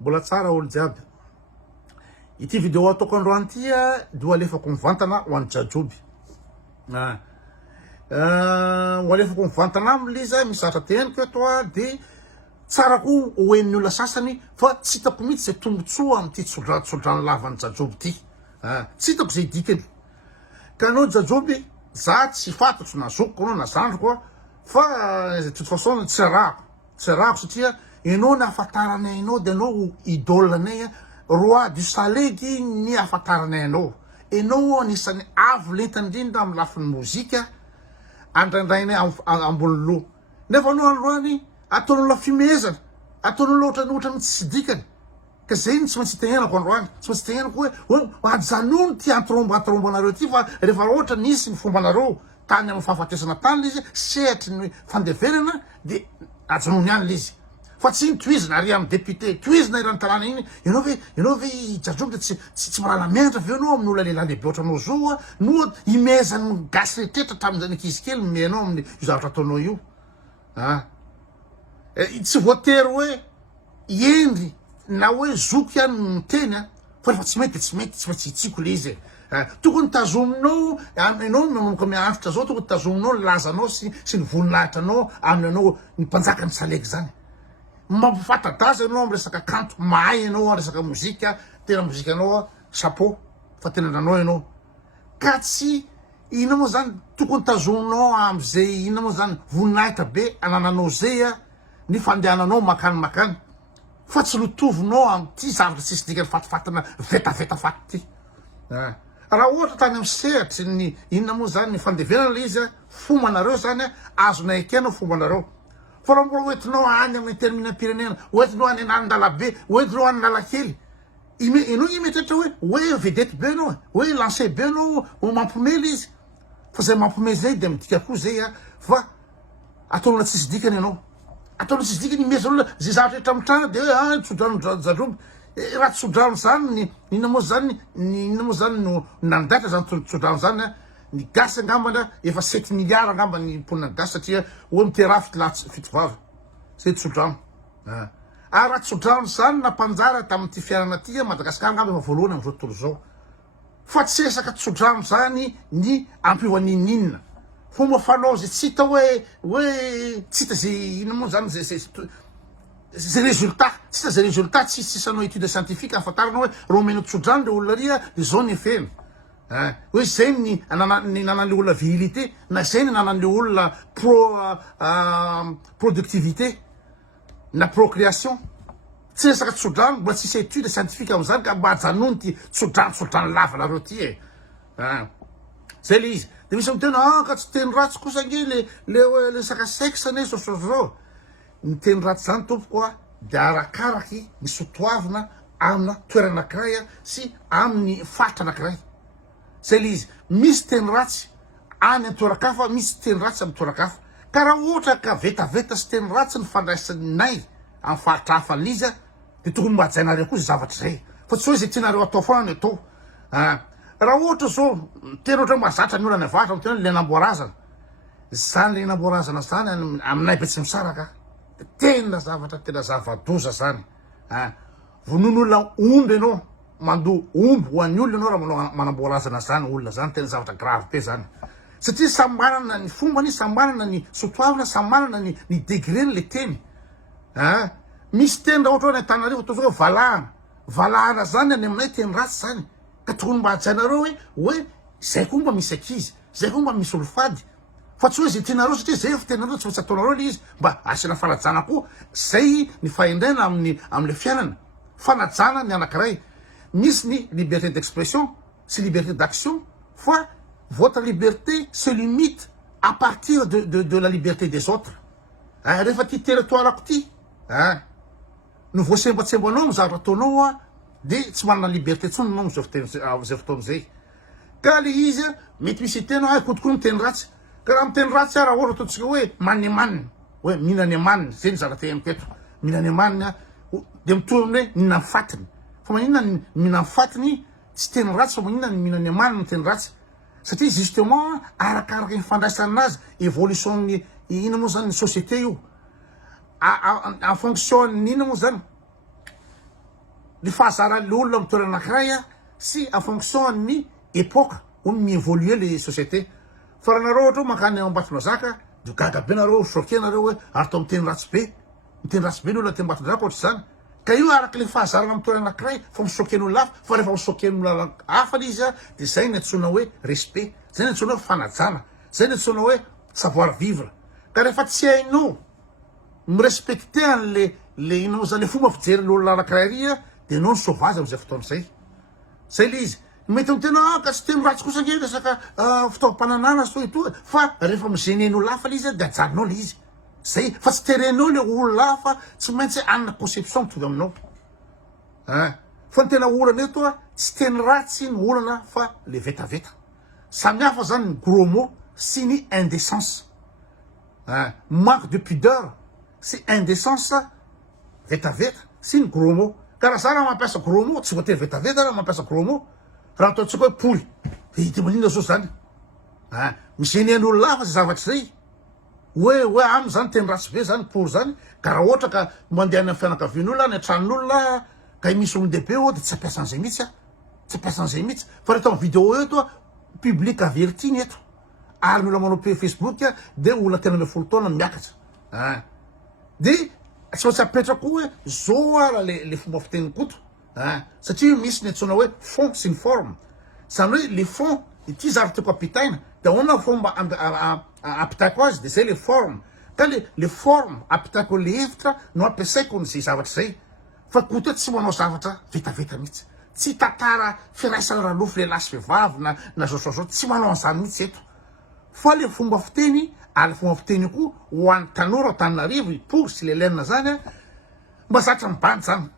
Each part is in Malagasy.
Mbola tsara olo jiaby. Ity vidéo ataoko androany ity dia alefako mivantana ho an'ny Jajoby. Ho alefako mivantana aminy izy misatra teniko eto dia tsara koa hoen'ny olona sasany fa tsy hitako mihitsy izay tombotsoa amin'ity tsodrano lavan'ny Jajoby ity. Tsy hitako izay dikany. Ka anao Jajoby, za tsy fantatro na zokiko anao na zandriko fa de toute façon tsy arahako satria ianao ny ahafantaranay anao dia anao idolanay roi du Salegy ny ahafantaranay anao. Ianao anisan'ny avo lenta indrindra amin'ny lafin'ny mozika andraindrainay ambony loha. Nefa anao androany ataonao lafimezana, ataonao ohatrany tsy dikany. Ka zay tsy maintsy tenenako androany, tsy maintsy tenenako hoe ajanono ty antrombo anareo ty fa rehefa ohatra nisy ny fomba anareo tany amin'ny fahafatesana tany izy sehatry ny fandevenana dia ajanono ihany izy. Fa tsy tohizina ary amin'ny député, tohizina irany tanàna iny, ianao ve Jajoby tsy marana mianatra ve ianao amin'ny olona lehilahy lehibe ohatranao zao no imezany gasy rehetrretra hatramin'izany ankizy kely menao amin'ny io zavatra ataonao io. Tsy voatery hoe iendry na hoe zoko ihany miteny fa rehefa tsy mety tsy maintsy itsiko le izy. Tokony tazominao ianao manomboka mianfitra zao, tokony tazominao ny lazanao sy ny voninahitranao aminanao ny mpanjaka ny Salegy zany. Mampifantadaza ianao amin'ny resaka kanto, mahay ianao amin'ny resaka mozika, tena mozika anao chapeau, fa tena nanao ianao. Ka tsy ina moa zany tokony tazominao amin'izay ina moa zany voninahitra be anananao zay ny fandehananao makany. Fa tsy lotovinao amin'ity zavatra tsisy dikany fatifatana vetaveta faty ty. Raha ohatra tany amin'ny sehatry ny inona moa zany ny fandevenana le izy fombanareo zany azonay ekena fombanareo. Fa raha mbola hoentinao any amin'ny terminam-pirenena, hoentinao any an'andalabe, hoentinao any lalakely, ianao imetratra hoe vedety be anao, hoe lancé be anao mampimely izy. Fa zay mampimely zay dia midika koa zay fa ataonao tsisy dikany ianao. Ataonao tsisy dikany imezanao zay zavatra rehetra amin'ny trano dia hoe tsodrano Jajoby. Raha tsodrano zany inona moa zany no nandatra zany tsodrano zany ny gasy angambana efa 7 milliards angamba ny mponina gasy satria hoe miteraha fito vavy. Zay tsodrano. Raha tsodrano zany nampanjara tamin'ity fiainana ty Madagasikara angamba efa voalohany amin'izao tontolo zao. Fa tsy resaka tsodrano zany ny ampihoaninina. Fomba fanao zay tsy hita hoe tsy hita zay inona moa zany zay résultat, tsy hita zay résultat, tsy sanao étude scientifique ahafantaranao hoe raha omena tsodrano le olona ria dia zao ny efeny. Hoe zay ny nanan'le olona virilité na zay ny nanan'le olona productivité na procréation. Tsy resaka tsodrano, mbola tsisy étude scientifique amin'izany ka mba hajanony ty tsodrano lavanareo ty zay le izy. Dia misy miteny ka tsy teny ratsy kosa ange le saka sexe ane zao. Ny teny ratsy zany tompoko dia arakaraky ny sotoavina amina toerana anankiray sy amin'ny faritra anankiray. Zay le izy. Misy teny ratsy any an-toerakafa, misy teny ratsy amin'ny toerakafa. Ka raha ohatra ka vetaveta sy teny ratsy ny fandraisanay amin'ny faritra hafa an'izy dia tokony mba hajainareo koa zay zavatra zay. Fa tsy hoe zay tianareo atao foana ny atao. Raha ohatra zao tena ohatra mahazatra ny olana avatra tena le namboarazana. Zany le namboarazana zany aminay be tsy misaraka. Tena zavatra tena zava-doza zany. Vonon'olona omby ianao, mandoa omby ho an'ny olona ianao raha manamboarazana zany olona zany, tena zavatra grave be zany. Satria samy manana ny fombany, samy manana ny sotoavina, samy manana ny degreny le teny. Misy teny raha ohatra hoe ny Antananarivo atao zao valahana zany any aminay teny ratsy zany. Ka tokony mba hajainareo hoe zay koa mba misy ankizy, zay koa mba misy olofady. Fa tsy hoe zay tianareo satria zay efa tenareo tsy maintsy ataonareo le izy mba asiana fanajana koa. Zay ny fahendrena amin'le fiainana. Fanajana ny anankiray. Misy ny liberté d'expression sy liberté d'action, fa votre liberté se limite à partir de la liberté des autres. Rehefa ty territoirako ty no voasembatsembanao amin'ny zavatra ataonao dia tsy manana liberté tsony anao zay fotoana zay. Ka le izy mety misy tena kodikoa miteny ratsy. Ka raha miteny ratsy raha ohatra ataontsika hoe manemanina, hoe minany amanina, zay ny zavatra teneniko eto. Minany amanina dia mitovy hoe minany fatiny. Fa maninona ny minany fatiny tsy teny ratsy, fa maninona ny minany amanina ny teny ratsy. Satria justement arakaraka ny fandraisana azy, évolution-ny ina moa zany ny société io. En fonction n'ina moa zany ny fahazaran'ny olona amin'ny toerana anankiray sy en fonction ny époque hono mi-évoluer les sociétés fa raha nareo ohatra mankany Ambatonazaka de gaga be nareo choqué nareo hoe ary tao miteny ratsy be ny olona teny Ambatonazaka ohatra zany ka io araka le fahazarana amin'ny toerana anankiray fa misoke n'olona hafa fa rehefa misoke n'olona hafa izy de zay ny antsoina hoe respect, zay ny antsoina hoe fanajana, zay ny antsoina hoe savoir vivre. Ka rehefa tsy hainao mirespecte le inao zany le fomba fijery l'olona anankiray ry de anao ny sauvage am'izay fotoana zay. Zay le izy mety amin'ny tena ka tsy teny ratsy kosa nge resaka fitaovam-pananana so ito fa rehefa mizenen'olona hafa le izy de ajanonao le izy zay fa tsy terenao le olona hafa tsy maintsy anna conception mitovy aminao fa ny tena olana eto tsy teny ratsy ny olana fa le vetaveta samy hafa zany ny gros mot sy ny indécence manque de pudeur sy indécence vetaveta sy ny gros mot karaha za raha mampiasa gros mot tsy voatery vetaveta raha mampiasa gros mot raha ataontsika hoe poly de manina so zany mizenen'olona hafa zay zavatra zay hoe amy zany teny ratsy be zany pour zany ka raha ohatra ka mandeha any fianakavian'olona ny antranon'olona ka misy olon-dehibe de tsy ampiasa an'izay mihitsy tsy ampiasa an'izay mihitsy fa reto amin'ny vidéo eto public avertiny eto ary mila manao Facebook de olona tena me folo taona miakatra de tsy maintsy apetraka koa hoe zao raha le fomba fiteniny koto satria misy ny antsona hoe fond sy ny forme zany hoe le fond ity zary tiako ampitaina de ahoana fomba ampitaiko azy de zay le forme ka le forme ampitaiko le hevitra no ampiasaiko n'izay zavatra zay fa koto tsy manao zavatra vetaveta mihitsy tsy tantara firaisana ralofo lehilahy sy vehivavy na zao tsy manao an'izany mihitsy eto fa le fomba fiteny ary le fomba fiteny koa ho an'ny tanora Antananarivo pour sy le laine zany mba zatra mibandy zany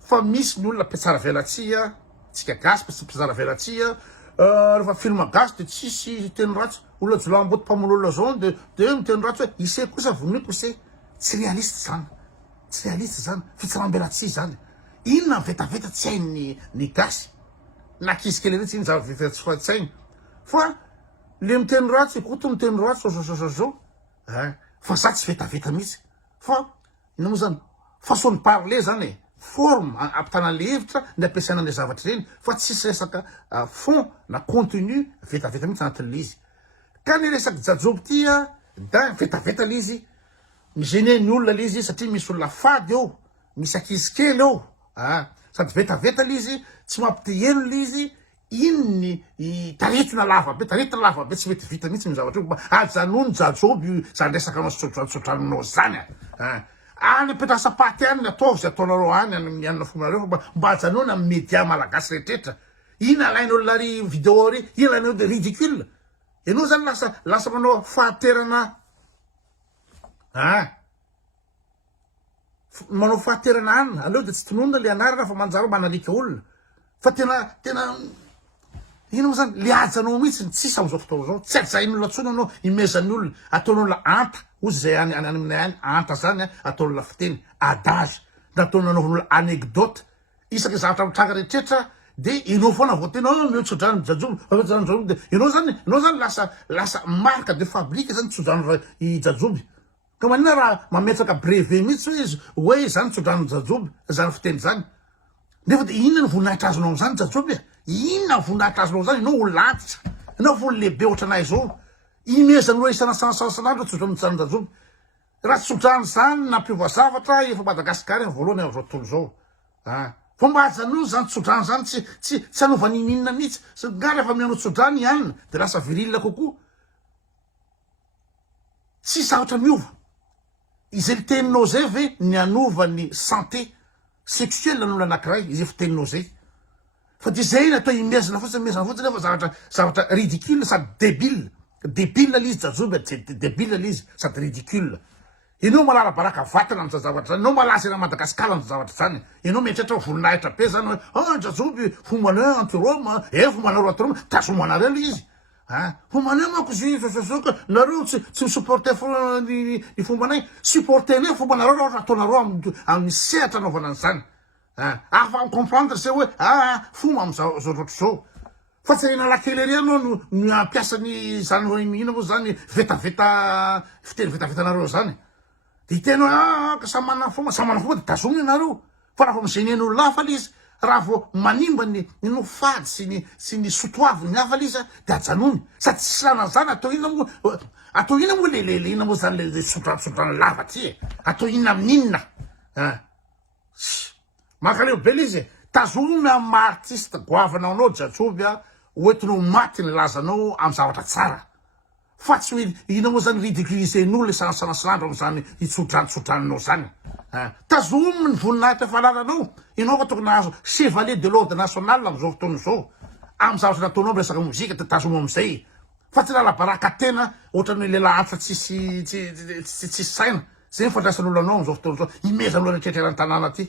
fa misy ny olona mpiatsara velatsia tsika gasy mpiatsara velatsia rehefa film gasy de tsisy teny ratsy olona jolamboto mpamono zao de miteny ratsy hoe ise kosa voniko ise tsy réaliste zany fitsaram-belatsia zany inona vetaveta tsy hainy ny gasy na kizy kely retsy iny zavatra tsy fahatsainy fa le miteny ratsy koto miteny ratsy zao fa za tsy vetaveta mihitsy fa ina moa zany façon de parler zany forme ampitana le hevitra ny ampiasaina le zavatra reny fa tsisy resaka fond na contenu vetaveta mihitsy anatin'le izy ka ny resaky jajoby ty da vetaveta le izy mizeneny olona le izy satria misy olona fady eo misy akizy kely eo sady vetaveta le izy tsy mampiteheno le izy inony taretina lava be tsy mety vita mihitsy ny zavatra io ajanony jajoby zany resaka anao sotraninao zany any apetraka sapaty any ataovy zay ataonareo any mianina fomonareo mba ajanony amin'ny média malagasy rehetrrehetra ina alain'olona ry vidéo ry ina alainao de ridicule ianao zany lasa manao fahaterana manao fahaterana anina aleo de tsy tononona le anarana fa manjaro manalika olona fa tena ina moa zany le ajanao mihitsy tsisy am'izao fotoana zao tsy ajain'olona tsony anao imezan'ny olona ataon'olona anta ozy zay any aminay any anta zany ataon'olona fiteny adage na ataony anaovan'olona anecdote isaky zavatra mitranga rehetrrehetra de inao foana voatena mihoatsodrany jajoby de inao zany lasa marque de fabrique zany tsodrano i jajoby ka manina raha mametraka brevet mihitsy hoe izy hoe zany tsodrano jajoby zany fiteny zany nefa de inona ny voninahitra azonao am'zany jajoby inona ny voninahitra azonao zany inao olona antitra inao volo lehibe ohatra anay zao imezan'olo isanasanandro tsodrano zany jajoby raha tsodrano zany nampiova zavatra efa Madagasikara ny voalohany am'izao tontolo zao fa mba ajanony zany tsodrano zany tsy anaovany ininona mihitsy nga rehefa mianao tsodrano ianina de lasa virilina kokoa tsy zavatra miova izay fiteninao zay ve ny anova ny santé sexuelle an'olo anankiray izay fiteninao zay fa de zay iny atao imezana fotsiny nefa zavatra ridicule sady débile le izy jajoby débile le izy sady ridicule ianao malarabaraka vatana am'za zavatra zany inao malaza ena Madagasikara am'za zavatra zany ianao mieritreritra voninahitra be zany hoe jajoby fomanao antiroma fomanao antiroma tazomanareo le izy fomanao manko zoka nareo tsy misupporter ny fombanay supportenay fombanareo raha ataonareo amin'ny sehatra anaovana an'izany afa comprendre se hoe fomba am'zao ohatry zao fa tsy rena lakely ery anao no ampiasany zany hoe ina moa zany vetaveta fiteny vetavetanareo zany de itenao ka samy manana fomba de tazomina nareo fa raha fa mizenen'olona hafa le izy raha vo manimba ny nofady sy ny sotoavy ny avalisa de ajanony sady tsy sanazany atao ina moa le ina moa zany le sodrany lava ty atao ina amin'inona makaleo be le izy tazomina amin'ny artiste goavanao anao jajovy oentinao maty ny lazanao amin'ny zavatra tsara fa tsy hoe ina moa zany ridiculisen'olo le sanasanasandro am'zany itsodranotsodranonao zany tazomy ny voninahitra fahalalанao ianao fa tokony nahazo chevalier de l'ordre national am'izao fotoana zao amy zavatra nataonao amy resaka mozika de tazomy am'izay fa tsy lalabaraka tena ohatran'ny lehilahy antitra tsisy saina zay ny fandraisan'olo anao am'izao fotoana zao imezan'olo rehetraretra ny tanàna aty